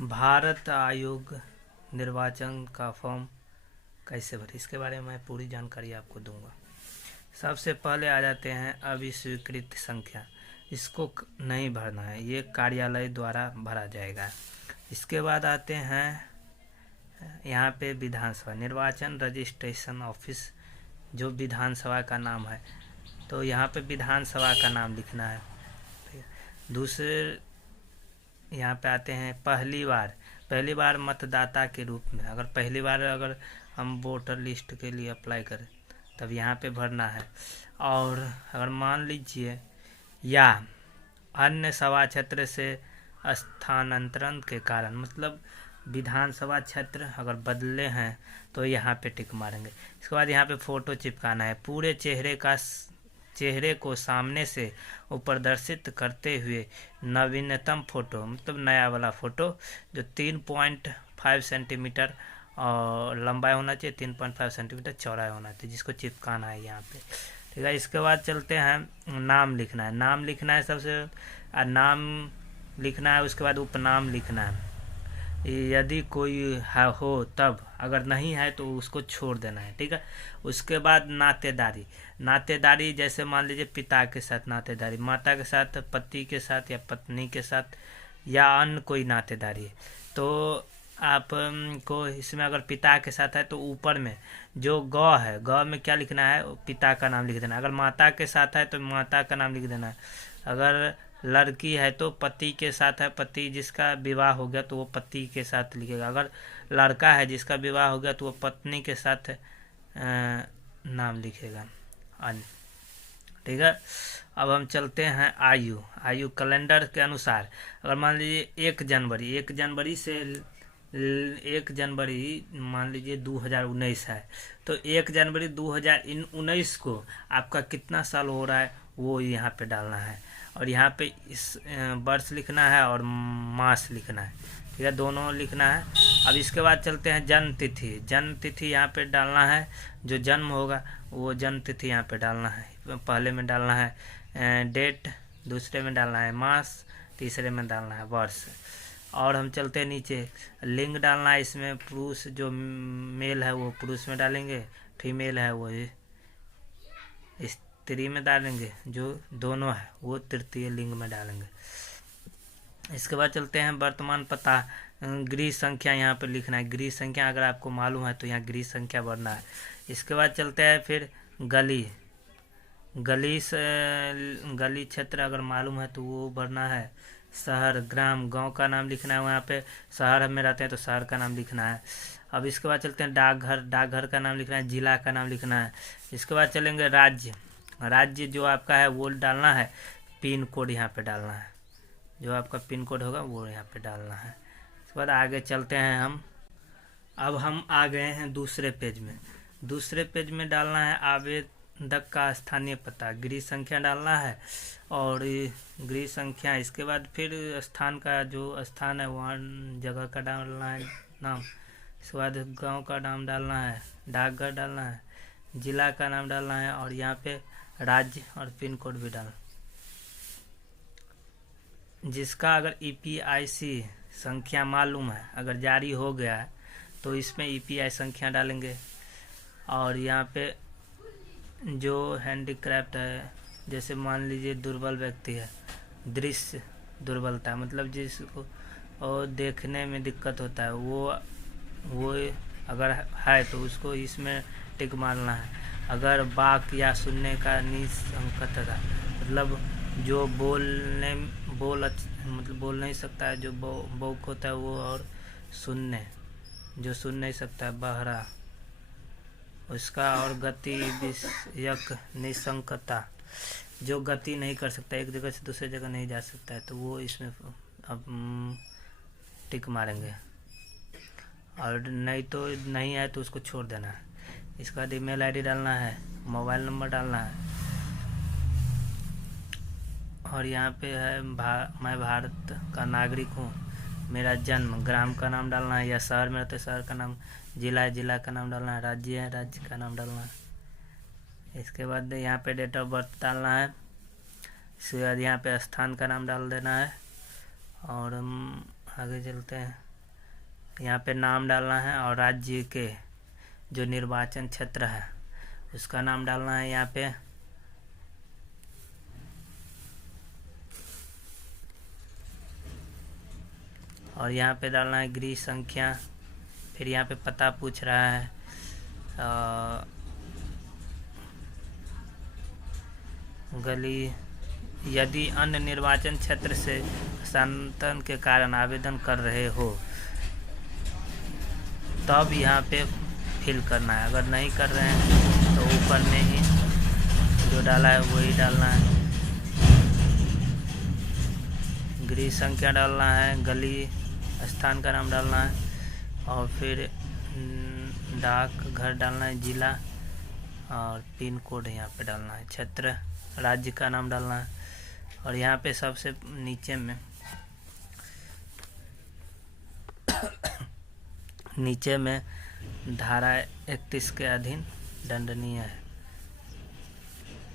भारत आयोग निर्वाचन का फॉर्म कैसे भरे, इसके बारे में मैं पूरी जानकारी आपको दूंगा। सबसे पहले आ जाते हैं अभिस्वीकृत संख्या, इसको नहीं भरना है, ये कार्यालय द्वारा भरा जाएगा। इसके बाद आते हैं यहाँ पे विधानसभा निर्वाचन रजिस्ट्रेशन ऑफिस, जो विधानसभा का नाम है, तो यहाँ पे विधानसभा का नाम लिखना है। दूसरे यहाँ पे आते हैं पहली बार मतदाता के रूप में, अगर पहली बार अगर हम वोटर लिस्ट के लिए अप्लाई करें तब यहाँ पे भरना है। और अगर मान लीजिए या अन्य सभा क्षेत्र से स्थानांतरण के कारण, मतलब विधानसभा क्षेत्र अगर बदले हैं तो यहाँ पे टिक मारेंगे। इसके बाद यहाँ पे फ़ोटो चिपकाना है, पूरे चेहरे को सामने से प्रदर्शित करते हुए नवीनतम फ़ोटो, मतलब नया वाला फ़ोटो जो 3.5 सेंटीमीटर और लंबाई होना चाहिए, 3.5 सेंटीमीटर चौड़ाई होना चाहिए, जिसको चिपकाना है यहाँ पे। ठीक है, इसके बाद चलते हैं नाम लिखना है सबसे, नाम लिखना है। उसके बाद उपनाम लिखना है, यदि कोई हो तब, अगर नहीं है तो उसको छोड़ देना है। ठीक है, उसके बाद नातेदारी जैसे मान लीजिए पिता के साथ नातेदारी, माता के साथ, पति के साथ या पत्नी के साथ या अन्य कोई नातेदारी है, तो आपको इसमें अगर पिता के साथ है तो ऊपर में जो ग है, ग में क्या लिखना है, पिता का नाम लिख देना। अगर माता के साथ है तो माता का नाम लिख देना है। अगर लड़की है तो पति के साथ है, पति जिसका विवाह हो गया तो वो पति के साथ लिखेगा। अगर लड़का है जिसका विवाह हो गया तो वो पत्नी के साथ नाम लिखेगा अन्य। ठीक है, अब हम चलते हैं आयु कैलेंडर के अनुसार। अगर मान लीजिए 1 जनवरी मान लीजिए 2019 है, तो 1 जनवरी 2019 को आपका कितना साल हो रहा है वो यहाँ पे डालना है, और यहाँ पे इस वर्ष लिखना है और मास लिखना है। ठीक है, दोनों लिखना है। अब इसके बाद चलते हैं जन्म तिथि यहाँ पे डालना है, जो जन्म होगा वो जन्म तिथि यहाँ पे डालना है। पहले में डालना है डेट, दूसरे में डालना है मास, तीसरे में डालना है वर्ष। और हम चलते हैं नीचे, लिंग डालना है, इसमें पुरुष जो मेल है वो पुरुष में डालेंगे, फीमेल है वो स्त्री में डालेंगे, जो दोनों है वो तृतीय लिंग में डालेंगे। इसके बाद चलते हैं वर्तमान पता, गृह संख्या यहाँ पर लिखना है। गृह संख्या अगर आपको मालूम है तो यहाँ गृह संख्या भरना है। इसके बाद चलते हैं फिर गली क्षेत्र अगर मालूम है तो वो भरना है। शहर, ग्राम, गांव का नाम लिखना है, वहाँ पे शहर में रहते हैं तो शहर का नाम लिखना है। अब इसके बाद चलते हैं डाकघर का नाम लिखना है, जिला का नाम लिखना है। इसके बाद चलेंगे राज्य जो आपका है वो डालना है, पिन कोड यहाँ पे डालना है, जो आपका पिन कोड होगा वो यहाँ पे डालना है। इसके बाद आगे चलते हैं अब हम आ गए हैं दूसरे पेज में डालना है आवेदक का स्थानीय पता, गृह संख्या डालना है और गृह संख्या। इसके बाद फिर स्थान का जो स्थान है वहाँ जगह का डालना है नाम। इसके बाद गांव का नाम डालना है, डाकघर डालना है, जिला का नाम डालना है और यहाँ पे राज्य और पिन कोड भी डालना। जिसका अगर EPIC संख्या मालूम है, अगर जारी हो गया है तो इसमें EPI संख्या डालेंगे। और यहाँ पे जो हैंडीक्राफ्ट है, जैसे मान लीजिए दुर्बल व्यक्ति है, दृश्य दुर्बलता, मतलब जिसको और देखने में दिक्कत होता है, वो अगर है तो उसको इसमें टिक मारना है। अगर बाक या सुनने का निसंकतता, मतलब जो बोल नहीं सकता है, जो बौक होता है वो, और जो सुन नहीं सकता है, बहरा उसका, और गति विषयक निसंकता, जो गति नहीं कर सकता, एक जगह से दूसरे जगह नहीं जा सकता है, तो वो इसमें अब टिक मारेंगे। और नहीं है तो उसको छोड़ देना है। इसका बाद ईमेल ID डालना है, मोबाइल नंबर डालना है। और यहाँ पे है मैं भारत का नागरिक हूँ, मेरा जन्म, ग्राम का नाम डालना है, या शहर में रहते शहर का नाम, जिला का नाम डालना है, राज्य का नाम डालना है। इसके बाद यहाँ पे डेट ऑफ बर्थ डालना है। इसके बाद यहाँ पे स्थान का नाम डाल देना है। और हम आगे चलते हैं। यहाँ पे नाम डालना है और राज्य के जो निर्वाचन क्षेत्र है उसका नाम डालना है यहाँ पे। और यहाँ पे डालना है गृह संख्या। फिर यहाँ पे पता पूछ रहा है, गली। यदि अन्य निर्वाचन क्षेत्र से हस्तांतरण के कारण आवेदन कर रहे हो तब यहाँ पे फिल करना है। अगर नहीं कर रहे हैं तो ऊपर में ही जो डाला है वही डालना है। गृह संख्या डालना है, गली स्थान का नाम डालना है और फिर डाक घर डालना है, जिला और पिन कोड यहाँ पे डालना है, क्षेत्र राज्य का नाम डालना है। और यहाँ पे सबसे नीचे में धारा 31 के अधीन दंडनीय है।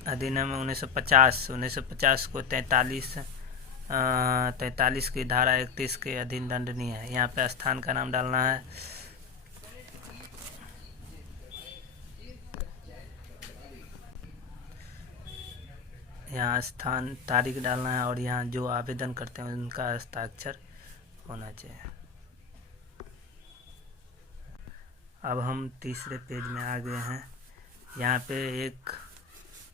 अधिनियम 1950 को 43 की धारा 31 के अधीन दंडनीय है। यहाँ पे स्थान का नाम डालना है। यहाँ स्थान तारीख डालना है और यहाँ जो आवेदन करते हैं उनका हस्ताक्षर होना चाहिए। अब हम तीसरे पेज में आ गए हैं। यहाँ पे एक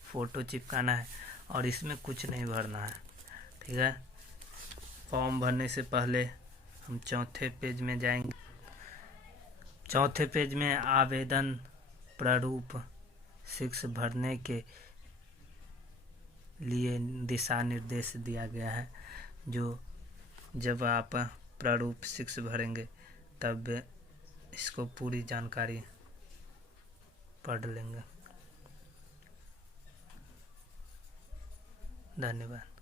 फ़ोटो चिपकाना है और इसमें कुछ नहीं भरना है, ठीक है। फॉर्म भरने से पहले हम चौथे पेज में जाएंगे। चौथे पेज में आवेदन प्रारूप 6 भरने के लिए दिशा निर्देश दिया गया है। जो जब आप प्रारूप 6 भरेंगे तब इसको पूरी जानकारी पढ़ लेंगे। धन्यवाद।